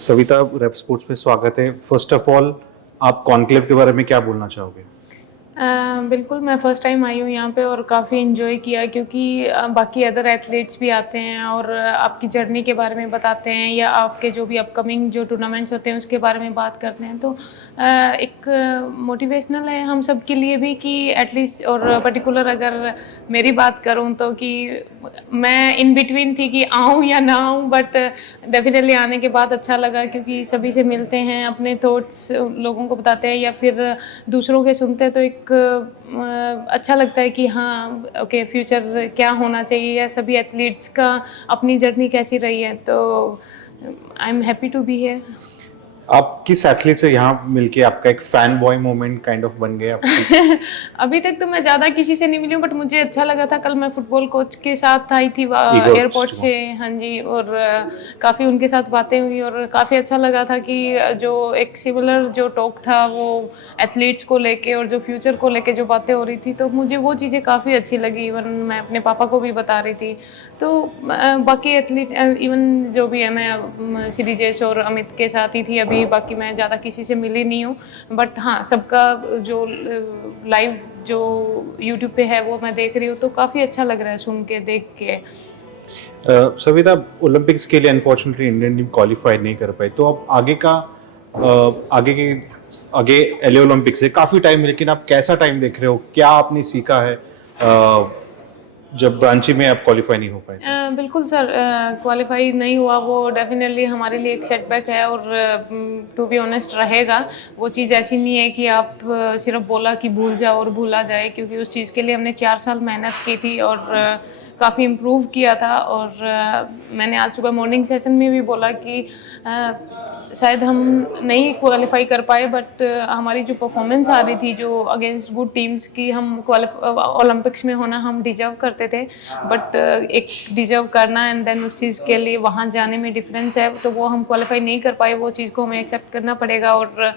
Savita, rape sports में स्वागत है। फर्स्ट ऑफ ऑल, आप कॉन्क्लेव के बारे में क्या बोलना चाहोगे? बिल्कुल, मैं फ़र्स्ट टाइम आई हूँ यहाँ पे और काफ़ी एन्जॉय किया क्योंकि बाकी अदर एथलीट्स भी आते हैं और आपकी जर्नी के बारे में बताते हैं या आपके जो भी अपकमिंग जो टूर्नामेंट्स होते हैं उसके बारे में बात करते हैं। तो एक मोटिवेशनल है हम सब के लिए भी कि एटलीस्ट और पर्टिकुलर अगर मेरी बात करूँ तो कि मैं इन बिटवीन थी कि आऊँ या ना आऊँ, बट डेफ़िनेटली आने के बाद अच्छा लगा क्योंकि सभी से मिलते हैं, अपने थॉट्स लोगों को बताते हैं या फिर दूसरों के सुनते हैं तो एक अच्छा लगता है कि हाँ ओके, फ्यूचर क्या होना चाहिए या सभी एथलीट्स का अपनी जर्नी कैसी रही है। तो I am happy to be here. आप किस एथलीट से यहाँ मिलके आपका एक fan boy moment kind of बन गया आपकी? अभी तक तो मैं ज़्यादा किसी से नहीं मिली हूँ, बट मुझे अच्छा लगा था। कल मैं फुटबॉल कोच के साथ आई थी ईगोर एयरपोर्ट से, हाँ जी, और काफ़ी उनके साथ बातें हुई और काफ़ी अच्छा लगा था कि जो एक सिमिलर जो टॉक था वो एथलीट्स को लेके और जो फ्यूचर को लेके जो बातें हो रही थी, तो मुझे वो चीज़ें काफ़ी अच्छी लगी। इवन मैं अपने पापा को भी बता रही थी। तो बाकी एथलीट इवन जो भी है, मैं श्रीजेश और अमित के साथ ही थी अभी, बाकी मैं ज़्यादा किसी से मिली नहीं हूँ। बट हाँ, सबका जो लाइव जो यूट्यूब पे है वो मैं देख रही हूँ, तो काफ़ी अच्छा लग रहा है सुन के, देख के। सविता, ओलंपिक्स के लिए अनफॉर्चुनेटली इंडियन टीम क्वालिफाई नहीं कर पाई, तो अब आगे का आगे के आगे एलए ओलंपिक्स है, काफी टाइम है, लेकिन आप कैसा टाइम देख रहे हो? क्या आपने सीखा है जब रांची में आप क्वालिफाई नहीं हो पाए थे? बिल्कुल सर, क्वालिफाई नहीं हुआ वो डेफिनेटली हमारे लिए एक सेटबैक है और टू बी ऑनेस्ट रहेगा। वो चीज़ ऐसी नहीं है कि आप सिर्फ बोला कि भूल जाओ और भूला जाए, क्योंकि उस चीज़ के लिए हमने 4 साल मेहनत की थी और काफ़ी इम्प्रूव किया था। और मैंने आज सुबह मॉर्निंग सेशन में भी बोला कि शायद हम नहीं क्वालिफाई कर पाए, बट हमारी जो परफॉर्मेंस आ रही थी जो अगेंस्ट गुड टीम्स की, हम ओलंपिक्स में होना हम डिजर्व करते थे। बट एक डिजर्व करना एंड देन उस चीज़ के लिए वहाँ जाने में डिफरेंस है, तो वो हम क्वालिफाई नहीं कर पाए। वो चीज़ को हमें एक्सेप्ट करना पड़ेगा और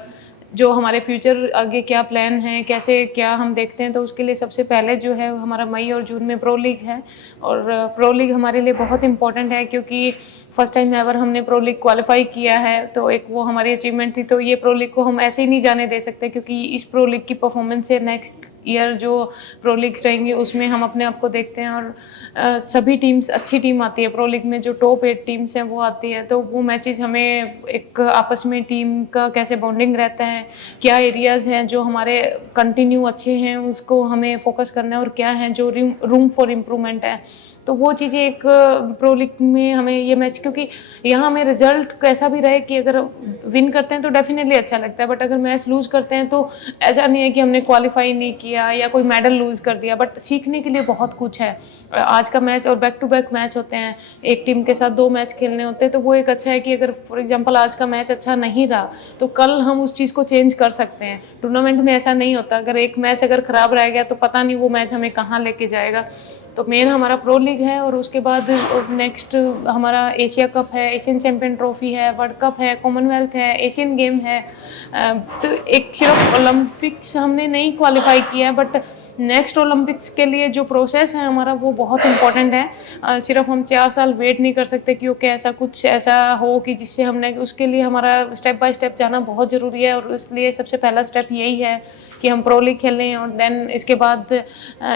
जो हमारे फ्यूचर आगे क्या प्लान है, कैसे क्या हम देखते हैं, तो उसके लिए सबसे पहले जो है हमारा मई और जून में प्रो लीग है। और प्रो लीग हमारे लिए बहुत इंपॉर्टेंट है क्योंकि फर्स्ट टाइम एवर हमने प्रो लीग क्वालिफाई किया है, तो एक वो हमारी अचीवमेंट थी। तो ये प्रो लीग को हम ऐसे ही नहीं जाने दे सकते, क्योंकि इस प्रो लीग की परफॉर्मेंस से नेक्स्ट ईयर जो प्रो लीग्स रहेंगी उसमें हम अपने आप को देखते हैं। और सभी टीम्स, अच्छी टीम आती है प्रो लीग में, जो टॉप 8 टीम्स हैं वो आती है, तो वो मैचेस हमें एक आपस में टीम का कैसे बॉन्डिंग रहता है, क्या एरियाज़ हैं जो हमारे कंटिन्यू अच्छे हैं उसको हमें फोकस करना है, और क्या है जो रूम फॉर इम्प्रूवमेंट है। तो वो चीज़ें एक प्रो लीग में हमें ये मैच, क्योंकि यहाँ हमें रिजल्ट कैसा भी रहे कि अगर विन करते हैं तो डेफिनेटली अच्छा लगता है, बट अगर मैच लूज़ करते हैं तो ऐसा नहीं है कि हमने क्वालिफाई नहीं किया या कोई मेडल लूज़ कर दिया, बट सीखने के लिए बहुत कुछ है। आज का मैच और बैक टू बैक मैच होते हैं, एक टीम के साथ 2 मैच खेलने होते हैं, तो वो एक अच्छा है कि अगर फॉर एग्जांपल आज का मैच अच्छा नहीं रहा तो कल हम उस चीज़ को चेंज कर सकते हैं। टूर्नामेंट में ऐसा नहीं होता, अगर एक मैच अगर ख़राब रह गया तो पता नहीं वो मैच हमें कहाँ लेके जाएगा। तो मेन हमारा प्रो लीग है और उसके बाद नेक्स्ट हमारा एशिया कप है, एशियन चैंपियन ट्रॉफी है, वर्ल्ड कप है, कॉमनवेल्थ है, एशियन गेम है। तो एक सिर्फ ओलंपिक्स हमने नहीं क्वालिफाई किया है, बट नेक्स्ट ओलंपिक्स के लिए जो प्रोसेस है हमारा वो बहुत इंपॉर्टेंट है। सिर्फ हम 4 साल वेट नहीं कर सकते क्योंकि ऐसा कुछ ऐसा हो कि जिससे हमने, उसके लिए हमारा स्टेप बाय स्टेप जाना बहुत ज़रूरी है। और इसलिए सबसे पहला स्टेप यही है कि हम प्रो लीग खेलें, और देन इसके बाद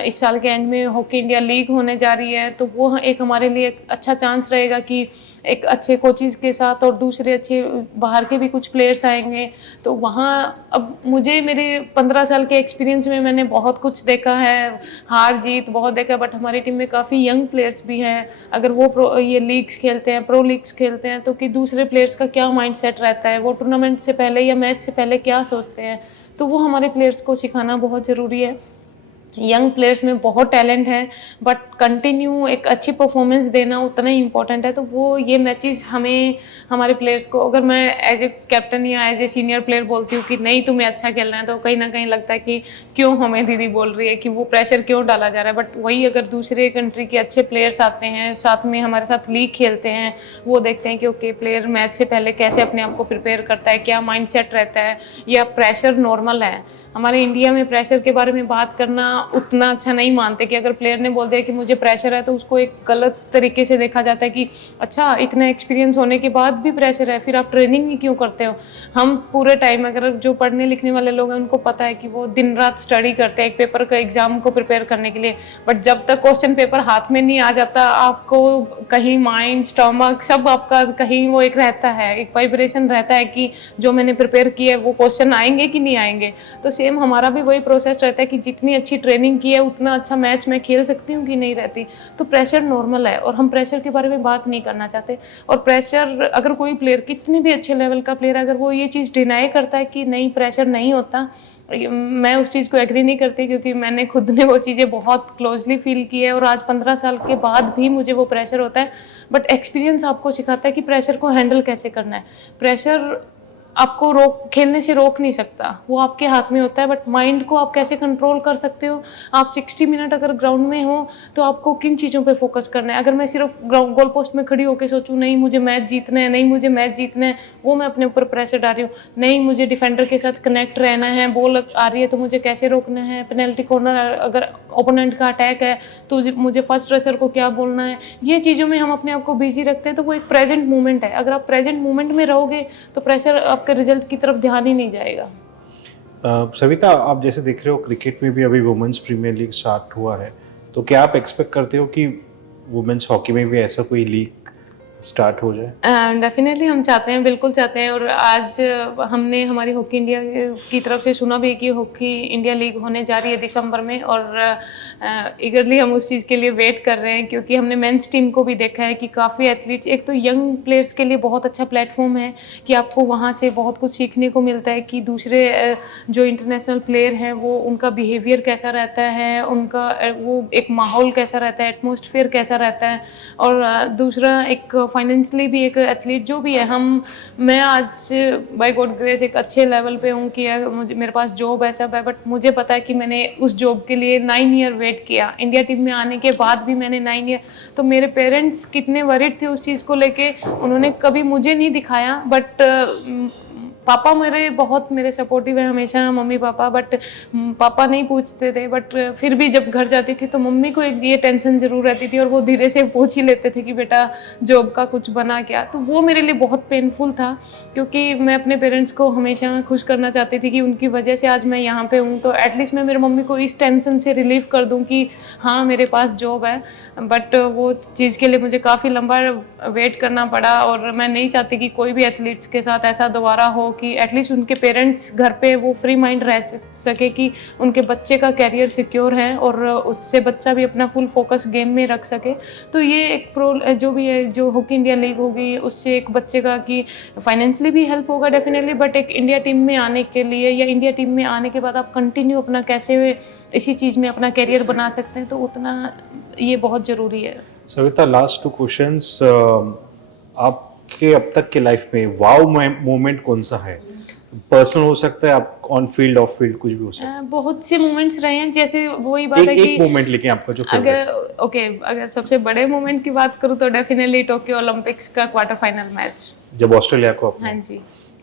इस साल के एंड में हॉकी इंडिया लीग होने जा रही है, तो वो एक हमारे लिए एक अच्छा चांस रहेगा कि एक अच्छे कोचेज़ के साथ और दूसरे अच्छे बाहर के भी कुछ प्लेयर्स आएंगे। तो वहाँ अब मुझे मेरे 15 साल के एक्सपीरियंस में मैंने बहुत कुछ देखा है, हार जीत बहुत देखा है, बट हमारी टीम में काफ़ी यंग प्लेयर्स भी हैं। अगर वो ये लीग्स खेलते हैं, प्रो लीग्स खेलते हैं, तो कि दूसरे प्लेयर्स का क्या माइंड सेट रहता है, वो टूर्नामेंट से पहले या मैच से पहले क्या सोचते हैं, तो वो हमारे प्लेयर्स को सिखाना बहुत ज़रूरी है। यंग प्लेयर्स में बहुत टैलेंट है, बट कंटिन्यू एक अच्छी परफॉर्मेंस देना उतना ही इम्पोर्टेंट है। तो वो ये मैचेस हमें, हमारे प्लेयर्स को, अगर मैं एज ए कैप्टन या एज ए सीनियर प्लेयर बोलती हूँ कि नहीं तुम्हें अच्छा खेलना है, तो कहीं ना कहीं लगता है कि क्यों हमें दीदी बोल रही है, कि वो प्रेशर क्यों डाला जा रहा है। बट वही अगर दूसरे कंट्री के अच्छे प्लेयर्स आते हैं साथ में, हमारे साथ लीग खेलते हैं, वो देखते हैं कि ओके प्लेयर मैच से पहले कैसे अपने आप को प्रिपेयर करता है, क्या माइंड सेट रहता है, या प्रेशर नॉर्मल है। हमारे इंडिया में प्रेशर के बारे में बात करना उतना अच्छा नहीं मानते कि अगर प्लेयर ने बोल दिया कि मुझे प्रेशर है तो उसको एक गलत तरीके से देखा जाता है कि अच्छा इतना एक्सपीरियंस होने के बाद भी प्रेशर है, फिर आप ट्रेनिंग ही क्यों करते हो। हम पूरे टाइम, अगर जो पढ़ने लिखने वाले लोग हैं उनको पता है कि वो दिन रात स्टडी करते हैं एक पेपर का एग्जाम को प्रिपेयर करने के लिए, बट जब तक क्वेश्चन पेपर हाथ में नहीं आ जाता आपको कहीं माइंड स्टमक सब आपका कहीं वो एक रहता है, एक वाइब्रेशन रहता है कि जो मैंने प्रिपेयर किया है वो क्वेश्चन आएंगे कि नहीं आएंगे। तो सेम हमारा भी वही प्रोसेस रहता है कि जितनी अच्छी ट्रेनिंग की है उतना अच्छा मैच मैं खेल सकती हूँ कि नहीं रहती। तो प्रेशर नॉर्मल है और हम प्रेशर के बारे में बात नहीं करना चाहते। और प्रेशर अगर कोई प्लेयर कितनी भी अच्छे लेवल का प्लेयर अगर वो ये चीज़ डिनाई करता है कि नहीं प्रेशर नहीं होता, मैं उस चीज़ को एग्री नहीं करती, क्योंकि मैंने खुद ने वो चीज़ें बहुत क्लोजली फील की है और आज 15 साल के बाद भी मुझे वो प्रेशर होता है। बट एक्सपीरियंस आपको सिखाता है कि प्रेशर को हैंडल कैसे करना है। प्रेशर आपको खेलने से रोक नहीं सकता, वो आपके हाथ में होता है, बट माइंड को आप कैसे कंट्रोल कर सकते हो। आप 60 मिनट अगर ग्राउंड में हो तो आपको किन चीज़ों पे फोकस करना है। अगर मैं सिर्फ गोल पोस्ट में खड़ी होकर सोचूं नहीं मुझे मैच जीतना है, नहीं मुझे मैच जीतना है, वो मैं अपने ऊपर प्रेशर डाल रही हूँ। नहीं मुझे डिफेंडर के साथ कनेक्ट रहना है, बॉल आ रही है तो मुझे कैसे रोकना है, पेनल्टी कॉर्नर अगर ओपोनेंट का अटैक है तो मुझे फर्स्ट रेसर को क्या बोलना है। ये चीज़ों में हम अपने आप को बिजी रखते हैं, तो वो एक प्रेजेंट मोमेंट है। अगर आप प्रेजेंट मोमेंट में रहोगे तो प्रेशर आपके रिजल्ट की तरफ ध्यान ही नहीं जाएगा। सविता, आप जैसे देख रहे हो क्रिकेट में भी अभी वुमेन्स प्रीमियर लीग स्टार्ट हुआ है, तो क्या आप एक्सपेक्ट करते हो कि वुमेन्स हॉकी में भी ऐसा कोई लीग स्टार्ट हो जाए? डेफिनेटली हम चाहते हैं, बिल्कुल चाहते हैं। और आज हमने हमारी हॉकी इंडिया की तरफ से सुना भी कि हॉकी इंडिया लीग होने जा रही है दिसंबर में, और ईगरली हम उस चीज़ के लिए वेट कर रहे हैं, क्योंकि हमने मेंस टीम को भी देखा है कि काफ़ी एथलीट्स, एक तो यंग प्लेयर्स के लिए बहुत अच्छा प्लेटफॉर्म है कि आपको वहाँ से बहुत कुछ सीखने को मिलता है कि दूसरे जो इंटरनेशनल प्लेयर हैं वो उनका बिहेवियर कैसा रहता है, उनका वो एक माहौल कैसा रहता है, एटमॉस्फेयर कैसा रहता है। और दूसरा एक फाइनेंशियली भी एक एथलीट जो भी है, मैं आज बाय गॉड ग्रेस एक अच्छे लेवल पे हूँ कि मुझे मेरे पास जॉब है सब है, बट मुझे पता है कि मैंने उस जॉब के लिए 9 ईयर वेट किया। इंडिया टीम में आने के बाद भी मैंने 9 ईयर, तो मेरे पेरेंट्स कितने वरीड थे उस चीज़ को लेके, उन्होंने कभी मुझे नहीं दिखाया, बट पापा मेरे बहुत मेरे सपोर्टिव है हमेशा, मम्मी पापा, बट पापा नहीं पूछते थे। बट फिर भी जब घर जाती थी तो मम्मी को एक ये टेंशन ज़रूर रहती थी, और वो धीरे से पूछ ही लेते थे कि बेटा जॉब का कुछ बना क्या। तो वो मेरे लिए बहुत पेनफुल था, क्योंकि मैं अपने पेरेंट्स को हमेशा खुश करना चाहती थी कि उनकी वजह से आज मैं यहाँ पे हूँ, तो एटलीस्ट मैं मेरे मम्मी को इस टेंशन से रिलीव कर दूँ कि हाँ मेरे पास जॉब है। बट वो चीज़ के लिए मुझे काफ़ी लंबा वेट करना पड़ा, और मैं नहीं चाहती कि कोई भी एथलीट्स के साथ ऐसा दोबारा हो कि एटलीस्ट उनके पेरेंट्स घर पे वो फ्री माइंड रह सके कि उनके बच्चे का कैरियर सिक्योर है, और उससे बच्चा भी अपना फुल फोकस गेम में रख सके। तो ये एक जो भी है, जो हॉकी इंडिया लीग होगी, उससे एक बच्चे का कि फाइनेंशियली भी हेल्प होगा डेफिनेटली, बट एक इंडिया टीम में आने के लिए या इंडिया टीम में आने के बाद आप कंटिन्यू अपना कैसे इसी चीज़ में अपना कैरियर बना सकते हैं, तो उतना ये बहुत ज़रूरी है। Savita, last 2 questions. आपके अब तक के लाइफ में वाव मोमेंट कौन सा है? पर्सनल हो सकता है, आप ऑन फील्ड ऑफ फील्ड कुछ भी हो सकता है। बहुत से मोमेंट्स रहे हैं, जैसे वही बात है कि एक मोमेंट लेके आपका जो फेवरेट। अगर सबसे बड़े मोमेंट की बात करूँ तो डेफिनेटली टोक्यो ओलंपिक्स का क्वार्टर फाइनल मैच, जब ऑस्ट्रेलिया को आपने। हाँ जी।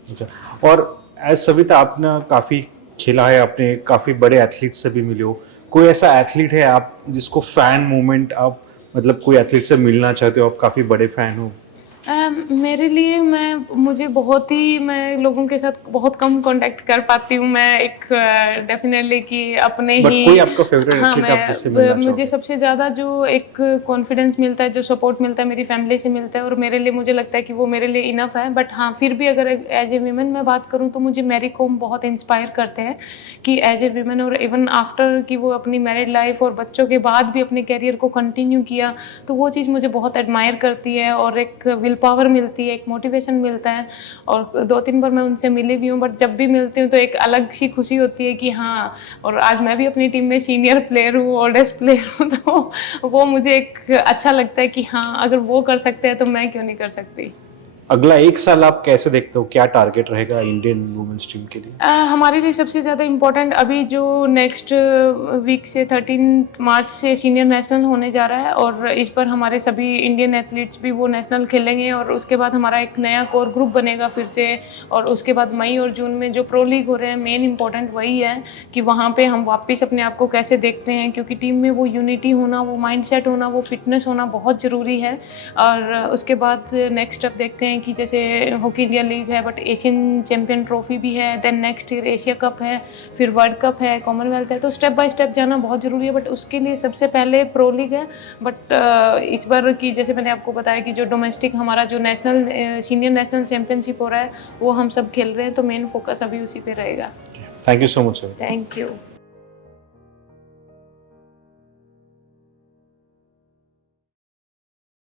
अच्छा, और एज सविता आपने काफी खेला है, आपने काफी बड़े एथलीट से भी मिले हो, कोई ऐसा एथलीट है आप जिसको फैन मोमेंट, आप मतलब कोई एथलीट से मिलना चाहते हो, आप काफी बड़े फैन हो? मेरे लिए मैं लोगों के साथ बहुत कम कांटेक्ट कर पाती हूँ। मैं एक डेफिनेटली कि अपने ही कोई आपका फेवरेट हाँ, एथलीट आप जिससे मिलना मुझे चाहोगे? सबसे ज़्यादा जो एक कॉन्फिडेंस मिलता है, जो सपोर्ट मिलता है, मेरी फैमिली से मिलता है, और मेरे लिए मुझे लगता है कि वो मेरे लिए इनफ है। बट हाँ, फिर भी अगर एज ए वीमेन मैं बात करूँ तो मुझे मैरी कॉम बहुत इंस्पायर करते हैं कि एज ए वीमेन, और इवन आफ्टर कि वो अपनी मैरिड लाइफ और बच्चों के बाद भी अपने कैरियर को कंटिन्यू किया, तो वो चीज़ मुझे बहुत एडमायर करती है, और एक विल पावर मिलती है, एक मोटिवेशन मिलता है। और 2-3 बार मैं उनसे मिली भी हूँ, बट जब भी मिलती हूँ तो एक अलग सी खुशी होती है कि हाँ, और आज मैं भी अपनी टीम में सीनियर प्लेयर हूँ, ओल्डेस्ट प्लेयर हूँ, तो वो मुझे एक अच्छा लगता है कि हाँ, अगर वो कर सकते हैं तो मैं क्यों नहीं कर सकती। अगला एक साल आप कैसे देखते हो, क्या टारगेट रहेगा इंडियन वुमेन्स टीम के लिए? हमारे लिए सबसे ज़्यादा इम्पोर्टेंट अभी जो नेक्स्ट वीक से 13 मार्च से सीनियर नेशनल होने जा रहा है, और इस पर हमारे सभी इंडियन एथलीट्स भी वो नेशनल खेलेंगे, और उसके बाद हमारा एक नया कोर ग्रुप बनेगा फिर से, और उसके बाद मई और जून में जो प्रो लीग हो रहे हैं, मेन इंपॉर्टेंट वही है कि वहाँ पे हम वापस अपने आप को कैसे देखते हैं, क्योंकि टीम में वो यूनिटी होना, वो माइंडसेट होना, वो फिटनेस होना बहुत ज़रूरी है। और उसके बाद नेक्स्ट स्टेप देखते हैं कि जैसे हॉकी इंडिया लीग है, बट एशियन चैम्पियन ट्रॉफी भी है, then next year Asia cup है, फिर वर्ल्ड कप है, कॉमनवेल्थ है, तो स्टेप बाय स्टेप जाना बहुत ज़रूरी है। बट उसके लिए सबसे पहले प्रो लीग है। बट इस बार की जैसे मैंने आपको बताया कि जो डोमेस्टिक हमारा जो नेशनल सीनियर नेशनल चैम्पियनशिप हो रहा है, वो हम सब खेल रहे हैं, तो मेन फोकस अभी उसी पे रहेगा। Thank you so much sir. Thank you.